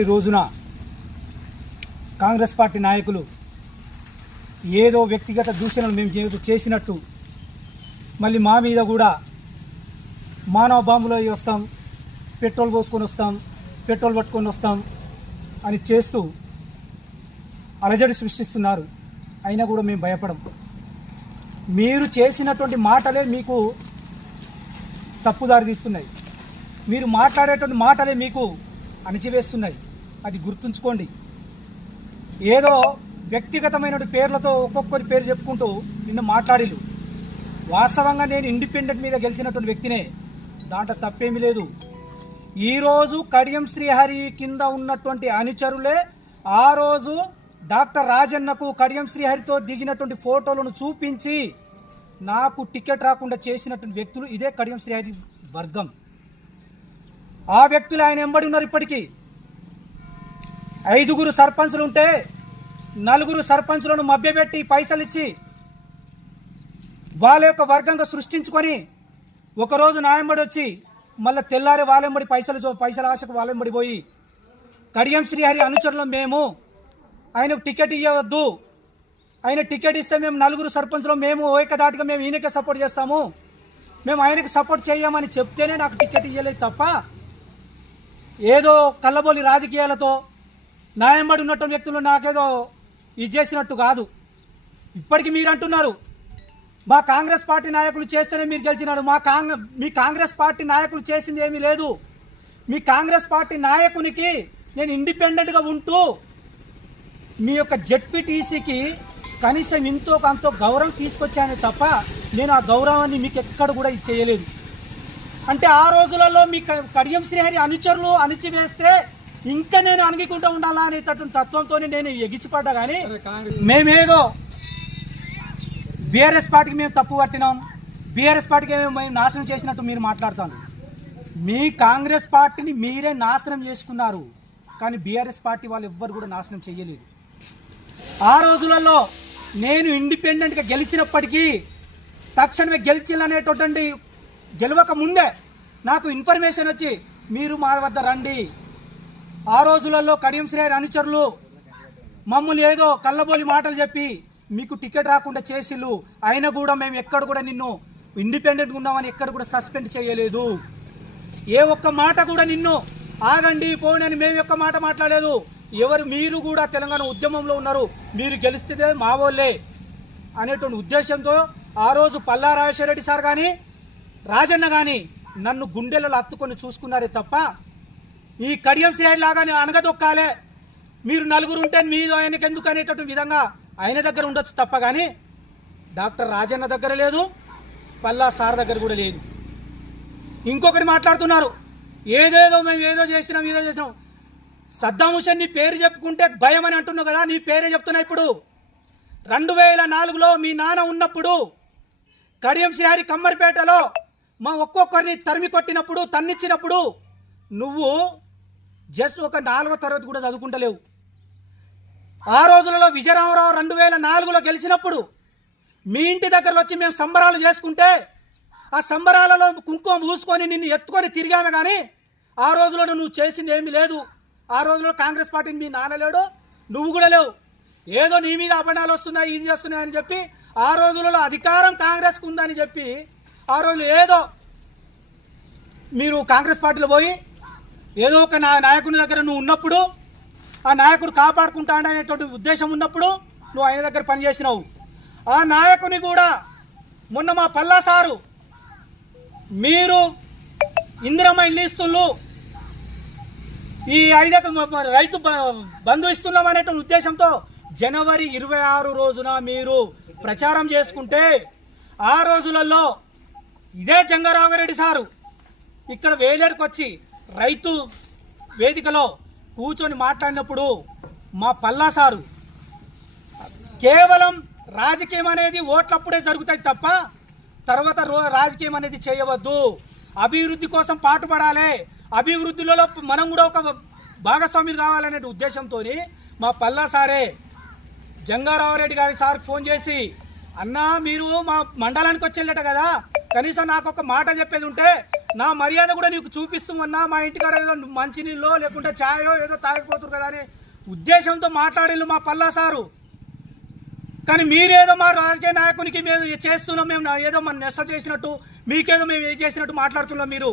ఈ రోజున కాంగ్రెస్ పార్టీ నాయకులు ఏదో వ్యక్తిగత దూషణలు మేము చేసినట్టు మళ్ళీ మా మీద కూడా మానవ బాంబులో వస్తాం పెట్రోల్ పోసుకొని వస్తాం పెట్రోల్ పట్టుకొని వస్తాం అని చేస్తూ అలజడి సృష్టిస్తున్నారు. అయినా కూడా మేము భయపడం. మీరు చేసినటువంటి మాటలే మీకు తప్పుదారి తీస్తున్నాయి. మీరు మాట్లాడేటువంటి మాటలే మీకు అణిచివేస్తున్నాయి. అది గుర్తుంచుకోండి. ఏదో వ్యక్తిగతమైన పేర్లతో ఒక్కొక్కరి పేరు చెప్పుకుంటూ నిన్ను మాట్లాడిలు వాస్తవంగా నేను ఇండిపెండెంట్ మీద గెలిచినటువంటి వ్యక్తినే. దాంట్లో తప్పేమీ లేదు. ఈరోజు కడియం శ్రీహరి కింద ఉన్నటువంటి అనుచరులే ఆ రోజు డాక్టర్ రాజన్నకు కడియం శ్రీహరితో దిగినటువంటి ఫోటోలను చూపించి నాకు టికెట్ రాకుండా చేసినటువంటి వ్యక్తులు ఇదే కడియం శ్రీహరి వర్గం. ఆ వ్యక్తులు ఆయన ఎంబడి ఉన్నారు ఇప్పటికీ. ఐదుగురు సర్పంచులు ఉంటే నలుగురు సర్పంచులను మభ్యపెట్టి పైసలు ఇచ్చి వాళ్ళ యొక్క వర్గంగా సృష్టించుకొని ఒకరోజు నాయంబడి వచ్చి మళ్ళీ తెల్లారి వాళ్ళెంబడి పైసలు పైసల ఆశకు వాళ్ళెంబడి పోయి కడియం శ్రీహరి అనుచరులు మేము ఆయనకు టికెట్ ఇవ్వద్దు ఆయన టికెట్ ఇస్తే మేము నలుగురు సర్పంచ్లో మేము ఏకదాటిగా మేము ఈయనకే సపోర్ట్ చేస్తాము మేము ఆయనకి సపోర్ట్ చేయమని చెప్తేనే నాకు టికెట్ ఇవ్వలేదు తప్ప ఏదో కళ్ళబోలి రాజకీయాలతో న్యాయంబడి ఉన్నటువంటి వ్యక్తులు నాకేదో ఇది చేసినట్టు కాదు. ఇప్పటికీ మీరు అంటున్నారు మా కాంగ్రెస్ పార్టీ నాయకులు చేస్తేనే మీరు గెలిచినాడు మా కాంగ్రె మీ కాంగ్రెస్ పార్టీ నాయకులు చేసింది ఏమీ లేదు. మీ కాంగ్రెస్ పార్టీ నాయకునికి నేను ఇండిపెండెంట్గా ఉంటూ మీ యొక్క జెడ్పీటీసీకి కనీసం ఇంతో కొంత గౌరవం తీసుకొచ్చానే తప్ప నేను ఆ గౌరవాన్ని మీకు ఎక్కడ కూడా ఇది చేయలేదు. అంటే ఆ రోజులలో మీ క- కడియం శ్రీహరి అనుచరులు అణిచివేస్తే ఇంకా నేను అణిగికుంటూ ఉండాలా అనేటటువంటి తత్వంతో నేను ఎగిసిపడ్డా కానీ మేమేదో బీఆర్ఎస్ పార్టీకి మేము తప్పు పట్టినాం. బీఆర్ఎస్ పార్టీకి మేము నాశనం చేసినట్టు మీరు మాట్లాడుతాను మీ కాంగ్రెస్ పార్టీని మీరే నాశనం చేసుకున్నారు. కానీ బీఆర్ఎస్ పార్టీ వాళ్ళు ఎవ్వరు కూడా నాశనం చేయలేదు. ఆ రోజులలో నేను ఇండిపెండెంట్గా గెలిచినప్పటికీ తక్షణమే గెలిచిందనేటటువంటి గెలవక ముందే నాకు ఇన్ఫర్మేషన్ వచ్చి మీరు మా వద్ద రండి. ఆ రోజులలో కడియం శ్రేయర్ అనుచరులు మమ్మల్ని ఏదో కళ్ళబోలి మాటలు చెప్పి మీకు టికెట్ రాకుండా చేసిల్లు అయినా కూడా మేము ఎక్కడ కూడా నిన్ను ఇండిపెండెంట్గా ఉన్నామని ఎక్కడ కూడా సస్పెండ్ చేయలేదు. ఏ ఒక్క మాట కూడా నిన్ను ఆగండి పోనీ అని మేము ఒక్క మాట మాట్లాడలేదు. ఎవరు మీరు కూడా తెలంగాణ ఉద్యమంలో ఉన్నారు మీరు గెలిస్తే మా వాళ్ళే అనేటువంటి ఉద్దేశంతో ఆ రోజు పల్లా రాజశేఖర రెడ్డి సార్ కానీ రాజన్న కానీ నన్ను గుండెలలో అత్తుకొని చూసుకున్నారే తప్ప ఈ కడియం శ్రేణి లాగానే అనగదొక్కాలే. మీరు నలుగురు ఉంటే మీరు ఆయనకి ఎందుకు అనేటటువంటి విధంగా ఆయన దగ్గర ఉండొచ్చు తప్ప కానీ డాక్టర్ రాజన్న దగ్గర లేదు పల్లా సార్ దగ్గర కూడా లేదు. ఇంకొకటి మాట్లాడుతున్నారు. ఏదేదో మేము ఏదో చేసినాం ఏదో చేసినాం. సద్దాం హుసేన్ నీ పేరు చెప్పుకుంటే భయం అని అంటున్నావు కదా నీ పేరే చెప్తున్నా ఇప్పుడు. రెండు వేల నాలుగులో మీ నాన్న ఉన్నప్పుడు కడియం శ్రీహరి కమ్మరిపేటలో మా ఒక్కొక్కరిని తరిమి కొట్టినప్పుడు తన్నిచ్చినప్పుడు నువ్వు జస్ట్ ఒక నాలుగో తరగతి కూడా చదువుకుంటలేవు. ఆ రోజులలో విజయరామరావు రెండు వేల నాలుగులో గెలిచినప్పుడు మీ ఇంటి దగ్గర వచ్చి మేము సంబరాలు చేసుకుంటే ఆ సంబరాలలో కుంకుమ పూసుకొని నిన్ను ఎత్తుకొని తిరిగామే కానీ ఆ రోజులలో నువ్వు చేసింది ఏమీ లేదు. ఆ రోజుల్లో కాంగ్రెస్ పార్టీని మీ నాన్న లేడు నువ్వు కూడా లేవు. ఏదో నీ మీద అపడాలు వస్తున్నాయి ఇది చేస్తున్నాయి అని చెప్పి ఆ రోజులలో అధికారం కాంగ్రెస్కు ఉందని చెప్పి ఆ రోజు ఏదో మీరు కాంగ్రెస్ పార్టీలో పోయి ఏదో ఒక నా నాయకుని దగ్గర నువ్వు ఉన్నప్పుడు ఆ నాయకుడు కాపాడుకుంటాడనేటువంటి ఉద్దేశం ఉన్నప్పుడు నువ్వు ఆయన దగ్గర పనిచేసినావు. ఆ నాయకుని కూడా మొన్న మా పల్లా సారు మీరు ఇందిరమ్మ ఇల్లు ఇస్తుళ్ళు ఈ ఐదు రైతు బ- బంధు ఇస్తున్నాం అనేటువంటి ఉద్దేశంతో జనవరి ఇరవై ఆరు రోజున మీరు ప్రచారం చేసుకుంటే ఆ రోజులలో ఇదే జంగారామరెడ్డి సారు ఇక్కడ వేలేరుకొచ్చి రైతు వేదికలో కూర్చొని మాట్లాడినప్పుడు మా పల్లా సారు కేవలం రాజకీయం అనేది ఓట్లప్పుడే జరుగుతాయి తప్ప తర్వాత రో- రాజకీయం అనేది చేయవద్దు. అభివృద్ధి కోసం పాటుపడాలి. అభివృద్ధిలో మనం కూడా ఒక భాగస్వామ్యులు కావాలనే ఉద్దేశంతో మా పల్లా సారే జంగారామరెడ్డి గారి సార్ ఫోన్ చేసి అన్నా మీరు మా మండలానికి వచ్చేళ్ళట కదా. కనీసం నాకు ఒక మాట చెప్పేది ఉంటే నా మర్యాద కూడా నీకు చూపిస్తామన్నా మా ఇంటికాడ ఏదో మంచినీళ్ళో లేకుంటే ఛాయో ఏదో తాగిపోతురు కదా అని ఉద్దేశంతో మాట్లాడిల్లు మా పల్లా సారు. కానీ మీరేదో మా రాజకీయ నాయకునికి మేము చేస్తున్నాం మేము ఏదో మన నెస్ట చేసినట్టు మీకేదో మేము ఏం చేసినట్టు మాట్లాడుతున్నాం మీరు.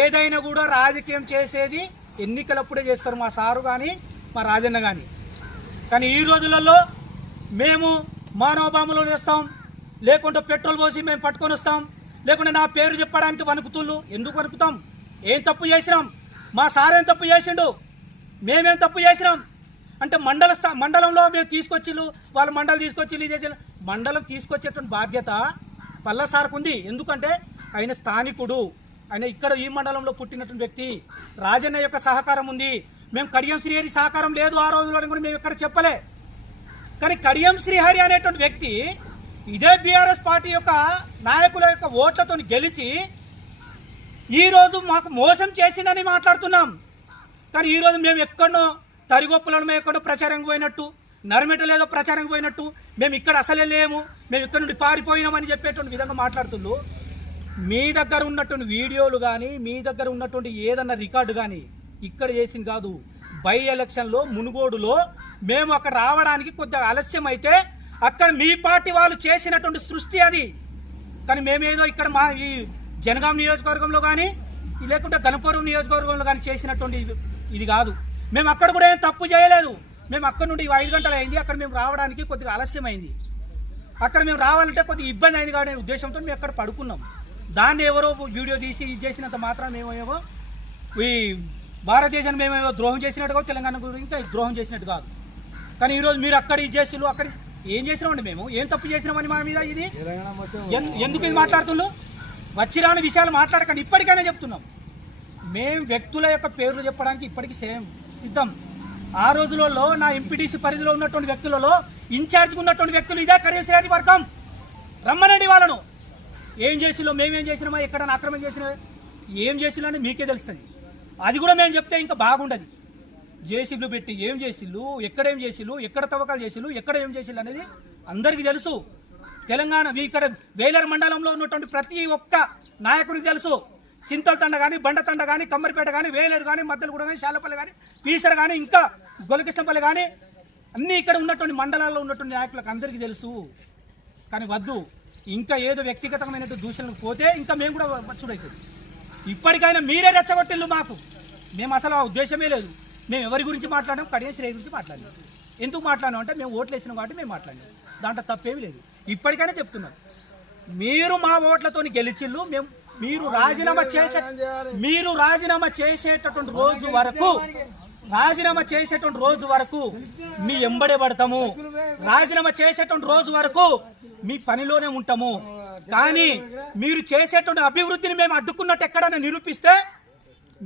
ఏదైనా కూడా రాజకీయం చేసేది ఎన్నికలప్పుడే చేస్తారు మా సారు కానీ మా రాజన్న కానీ కానీ ఈ రోజులలో మేము మానవబాములు వేస్తాం లేకుంటే పెట్రోల్ పోసి మేము పట్టుకొని వస్తాం. లేకుంటే నా పేరు చెప్పడానికి వణుకుతుళ్ళు? ఎందుకు వణుకుతాం? ఏం తప్పు చేసినాం? మా సార్ ఏం తప్పు చేసిండు? మేమేం తప్పు చేసినాం? అంటే మండల స్థా మండలంలో మేము తీసుకొచ్చిళ్ళు వాళ్ళ మండలం తీసుకొచ్చి ఇది చేసి మండలం తీసుకొచ్చేటువంటి బాధ్యత పల్ల సార్కు ఉంది ఎందుకంటే ఆయన స్థానికుడు. ఆయన ఇక్కడ ఈ మండలంలో పుట్టినటువంటి వ్యక్తి. రాజన్న యొక్క సహకారం ఉంది. మేము కడియం శ్రీహరి సహకారం లేదు ఆ రోజుల్లో కూడా మేము ఇక్కడ చెప్పలే. కానీ కడియం శ్రీహరి అనేటువంటి వ్యక్తి ఇదే బీఆర్ఎస్ పార్టీ యొక్క నాయకుల యొక్క ఓట్లతో గెలిచి ఈరోజు మాకు మోసం చేసిందని మాట్లాడుతున్నాం. కానీ ఈ రోజు మేము ఎక్కడో తరిగొప్పులను మేము ఎక్కడో ప్రచారం పోయినట్టు నరమెటలేదో ప్రచారం పోయినట్టు మేము ఇక్కడ అసలే లేము మేము ఇక్కడ నుండి పారిపోయినామని చెప్పేటువంటి విధంగా మాట్లాడుతుండ్రు. మీ దగ్గర ఉన్నటువంటి వీడియోలు కానీ మీ దగ్గర ఉన్నటువంటి ఏదన్నా రికార్డు కానీ ఇక్కడ చేసింది కాదు. బై ఎలక్షన్లో మునుగోడులో మేము అక్కడ రావడానికి కొద్దిగా ఆలస్యం అయితే అక్కడ మీ పార్టీ వాళ్ళు చేసినటువంటి సృష్టి అది. కానీ మేమేదో ఇక్కడ మా ఈ జనగాం నియోజకవర్గంలో కానీ లేకుంటే గణపురం నియోజకవర్గంలో కానీ చేసినటువంటి ఇది- ఇది కాదు. మేము అక్కడ కూడా ఏం తప్పు చేయలేదు. మేము అక్కడ నుండి ఐదు గంటలు అయింది. అక్కడ మేము రావడానికి కొద్దిగా ఆలస్యమైంది. అక్కడ మేము రావాలంటే కొద్దిగా ఇబ్బంది అయింది కానీ ఉద్దేశంతో మేము అక్కడ పడుకున్నాం. దాన్ని ఎవరో వీడియో తీసి ఇది చేసినంత మాత్రం మేమేమో ఈ భారతదేశాన్ని మేమేమో ద్రోహం చేసినట్టు కాదు తెలంగాణ గురించి ఇంకా ద్రోహం చేసినట్టు కాదు. కానీ ఈరోజు మీరు అక్కడ ఇది చేసిళ్ళు అక్కడ ఏం చేసినామండి మేము? ఏం తప్పు చేసినామని మా మీద ఇది? ఎందుకు ఇది మాట్లాడుతుండ్రు? వచ్చి రాని విషయాలు మాట్లాడకండి. ఇప్పటికైనా చెప్తున్నాం. మేము వ్యక్తుల యొక్క పేర్లు చెప్పడానికి ఇప్పటికీ సేమ్ సిద్ధం. ఆ రోజులలో నా ఎంపీటీసీ పరిధిలో ఉన్నటువంటి వ్యక్తులలో ఇన్ఛార్జ్గా ఉన్నటువంటి వ్యక్తులు ఇదే కరేశ్వరి వర్గం. రమ్మనండి వాళ్ళను. ఏం చేసిలో మేమేం చేసినామా ఎక్కడ ఆక్రమణ చేసినా ఏం చేసిలో అని మీకే తెలుస్తుంది. అది కూడా మేము చెప్తే ఇంకా బాగుండదు. జేసీబీలు పెట్టి ఏం చేసిళ్ళు ఎక్కడ ఏం చేసిళ్ళు ఎక్కడ తవ్వకాలు చేసిళ్ళు ఎక్కడ ఏం చేసిల్లు అనేది అందరికీ తెలుసు. తెలంగాణ ఇక్కడ వేలర్ మండలంలో ఉన్నటువంటి ప్రతి ఒక్క నాయకుడికి తెలుసు. చింతల తండ కానీ బండ తండ కానీ కమ్మరిపేట కానీ వేలేరు కానీ మద్దలు కూడా కానీ శాలపల్లి కానీ పీసర కానీ ఇంకా గొలకృష్ణపల్లి కానీ అన్నీ ఇక్కడ ఉన్నటువంటి మండలాల్లో ఉన్నటువంటి నాయకులకు అందరికీ తెలుసు. కానీ వద్దు. ఇంకా ఏదో వ్యక్తిగతమైనట్టు దూషణలకు పోతే ఇంకా మేము కూడా చూడవుతుంది ఇప్పటికైనా మీరే రెచ్చగొట్టిల్లు మాకు. మేము అసలు ఆ ఉద్దేశమే లేదు. మేము ఎవరి గురించి మాట్లాడాం కడియం శ్రేయ గురించి మాట్లాడినాం. ఎందుకు మాట్లాడినాం అంటే మేము ఓట్లు వేసినాం కాబట్టి మేము మాట్లాడినాం. దాంట్లో తప్పేమీ లేదు. ఇప్పటికైనా చెప్తున్నాం. మీరు మా ఓట్లతోని గెలిచిల్లు మేము మీరు రాజీనామా చేసే మీరు రాజీనామా చేసేటటువంటి రోజు వరకు రాజీనామా చేసేటువంటి రోజు వరకు మీ ఎంబడే పడతాము. రాజీనామా చేసేటువంటి రోజు వరకు మీ పనిలోనే ఉంటాము. కానీ మీరు చేసేటువంటి అభివృద్ధిని మేము అడ్డుకున్నట్టు ఎక్కడైనా నిరూపిస్తే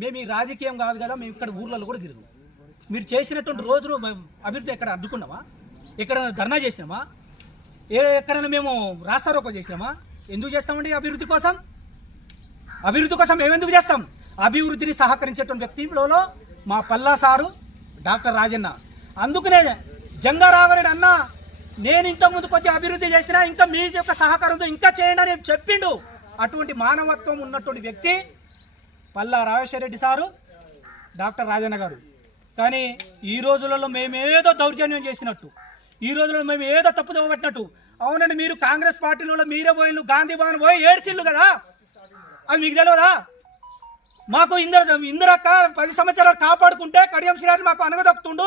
మేము ఈ రాజకీయం కాదు కదా మేము ఇక్కడ ఊర్లలో కూడా తిరుగుతాం. మీరు చేసినటువంటి రోజులు అభివృద్ధి ఎక్కడ అడ్డుకున్నామా? ఎక్కడ ధర్నా చేసినామా? ఏ ఎక్కడైనా మేము రాస్తారోకో చేసినామా? ఎందుకు చేస్తామండి అభివృద్ధి కోసం? అభివృద్ధి కోసం మేమెందుకు చేస్తాం? అభివృద్ధిని సహకరించేటువంటి వ్యక్తిలో మా పల్లా సారు డాక్టర్ రాజన్న. అందుకనే జంగారావరెడ్డి అన్న నేను ఇంతకుముందు కొద్దిగా అభివృద్ధి చేసినా ఇంకా మీ యొక్క సహకారంతో ఇంకా చేయండి అని చెప్పిండు. అటువంటి మానవత్వం ఉన్నటువంటి వ్యక్తి పల్లా రాజేశ్వరరెడ్డి సారు డాక్టర్ రాజన్న గారు. కానీ ఈ రోజులలో మేమేదో దౌర్జన్యం చేసినట్టు ఈ రోజులలో మేము ఏదో తప్పు పట్టినట్టు అవునండి మీరు కాంగ్రెస్ పార్టీలో మీరే పోయిళ్ళు గాంధీ భవన్ పోయి ఏడ్చిల్లు కదా? అది మీకు తెలియదా మాకు ఇందర ఇందరక్క పది సంవత్సరాలు కాపాడుకుంటే కడియం శ్రీరాని మాకు అనగదొక్కుతుండు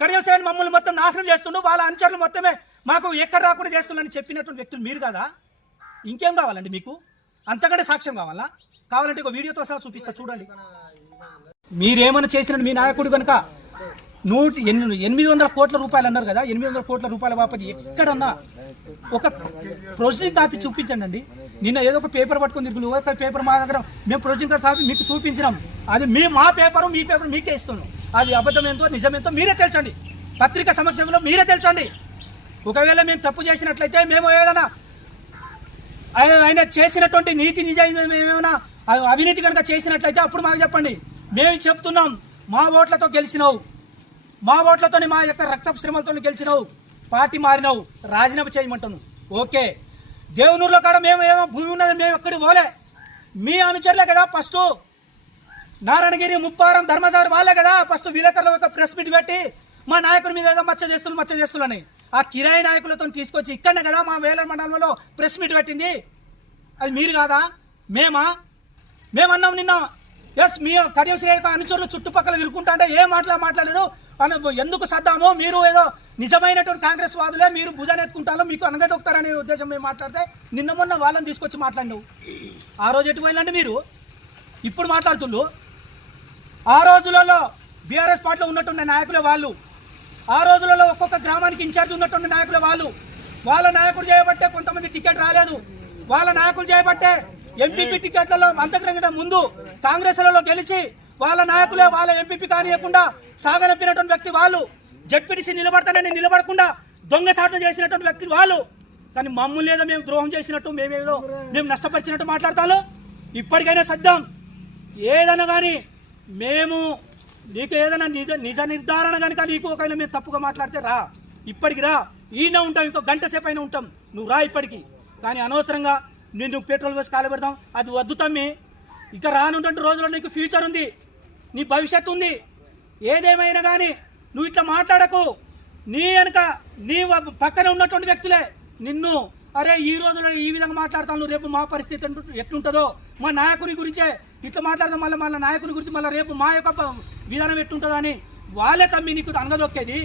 కడియం శ్రీరాని మమ్మల్ని మొత్తం నాశనం చేస్తుండు వాళ్ళ అనుచరులు మొత్తమే మాకు ఎక్కడ రాకుండా చేస్తుండని చెప్పినటువంటి వ్యక్తులు మీరు కదా? ఇంకేం కావాలండి మీకు? అంతకంటే సాక్ష్యం కావాలా? కావాలంటే ఒక వీడియోతో సహా చూపిస్తా చూడండి. మీరేమైనా చేసినట్టు మీ నాయకుడు కనుక నూట ఎనిమిది వందల కోట్ల రూపాయలు అన్నారు కదా ఎనిమిది వందల కోట్ల రూపాయల బాపతి ఎక్కడన్నా ఒక ప్రొసీడింగ్ కాపీ చూపించండి అండి. నిన్న ఏదో ఒక పేపర్ పట్టుకుని తిరుగులు ఒక పేపర్ మా దగ్గర మేము ప్రొసీడింగ్ కాపీ మీకు చూపించినాం. అది మీ మా పేపరు మీ పేపర్ మీకే ఇస్తున్నాం. అది అబద్ధం ఎంతో నిజం ఎంతో మీరే తెలుసండి. పత్రిక సమక్షంలో మీరే తెలుసండి. ఒకవేళ మేము తప్పు చేసినట్లయితే మేము ఏదైనా ఆయన ఆయన చేసినటువంటి నీతి నిజాయితీ ఏమైనా అవినీతి కనుక చేసినట్లయితే అప్పుడు మాకు చెప్పండి. మేము చెప్తున్నాం మా ఓట్లతో గెలిచినావు. మా ఓట్లతో మా యొక్క రక్త శ్రమలతో గెలిచినావు. పార్టీ మారినావు. రాజీనామా చేయమంటాను ఓకే. దేవునూరులో కాడ మేము ఏమో భూమి ఉన్నది మేము ఎక్కడి పోలే. మీ అనుచరులే కదా ఫస్ట్. నారాయణగిరి ముప్పారం ధర్మసాగర్ వాళ్ళే కదా ఫస్ట్ విలేకరుల ఒక ప్రెస్ మీట్ పెట్టి మా నాయకుల మీద ఏదో మచ్చ చేస్తులు మచ్చ చేస్తులని ఆ కిరాయి నాయకులతో తీసుకొచ్చి ఇక్కడనే కదా మా వేల మండలంలో ప్రెస్ మీట్ పెట్టింది. అది మీరు కాదా? మేమా? మేమన్నాం నిన్న. ఎస్ మీ కడియం శ్రేయక అనుచరులు చుట్టుపక్కల తిరుగుకుంటా అంటే ఏ మాటలా మాట్లాడలేదు. అని ఎందుకు సద్దాము? మీరు ఏదో నిజమైనటువంటి కాంగ్రెస్ వాదులే మీరు భుజాన్ని ఎత్తుకుంటారో మీకు అనగదొక్కుతారనే ఉద్దేశం మేము మాట్లాడితే నిన్న మొన్న వాళ్ళని తీసుకొచ్చి మాట్లాడినావు. ఆ రోజు ఎటు వెళ్ళండి మీరు? ఇప్పుడు మాట్లాడుతుండ్రు. ఆ రోజులలో బీఆర్ఎస్ పార్టీలో ఉన్నటువంటి నాయకులే వాళ్ళు. ఆ రోజులలో ఒక్కొక్క గ్రామానికి ఇన్ఛార్జ్ ఉన్నటువంటి నాయకులే వాళ్ళు. వాళ్ళ నాయకులు చేయబట్టే కొంతమంది టికెట్ రాలేదు. వాళ్ళ నాయకులు చేయబట్టే ఎంపీపీ టికెట్లలో అంతకంటే ముందు కాంగ్రెస్లలో గెలిచి వాళ్ళ నాయకులే వాళ్ళ ఎంపీపీ కానియకుండా సాగనప్పినటువంటి వ్యక్తి వాళ్ళు జడ్పీటీసీ నిలబడతానని నిలబడకుండా దొంగసాటం చేసినటువంటి వ్యక్తి వాళ్ళు. కానీ మమ్మల్ని ఏదో మేము ద్రోహం చేసినట్టు మేమేదో మేము నష్టపరిచినట్టు మాట్లాడతాను? ఇప్పటికైనా సద్దాం ఏదైనా కానీ మేము నీకు ఏదైనా నిజ నిజ నిర్ధారణ కనుక నీకు ఒకవేళ మేము తప్పుగా మాట్లాడితే రా. ఇప్పటికి రా. ఈయన ఉంటాం ఇంకో గంట సేపు అయినా ఉంటాం. నువ్వు రా ఇప్పటికి. కానీ అనవసరంగా నేను పెట్రోల్ బస్ కాలు పెడతాం. అది వద్దు తమ్మి. ఇక రానున్నటువంటి రోజుల్లో నీకు ఫ్యూచర్ ఉంది. నీ భవిష్యత్తు ఉంది. ఏదేమైనా కానీ నువ్వు ఇట్లా మాట్లాడకు. నీ వెనక నీ పక్కన ఉన్నటువంటి వ్యక్తులే. నిన్ను అరే ఈ రోజులో ఈ విధంగా మాట్లాడతాను. రేపు మా పరిస్థితి ఎట్టుంటుందో. ఎట్లుంటుందో మా నాయకుని గురించే. ఇట్లా మాట్లాడదాం మళ్ళీ మళ్ళీ నాయకుని గురించి మళ్ళీ రేపు మా యొక్క విధానం ఎట్టుంటుందని వాళ్ళే తమ్మి నీకు అనగదొక్కేది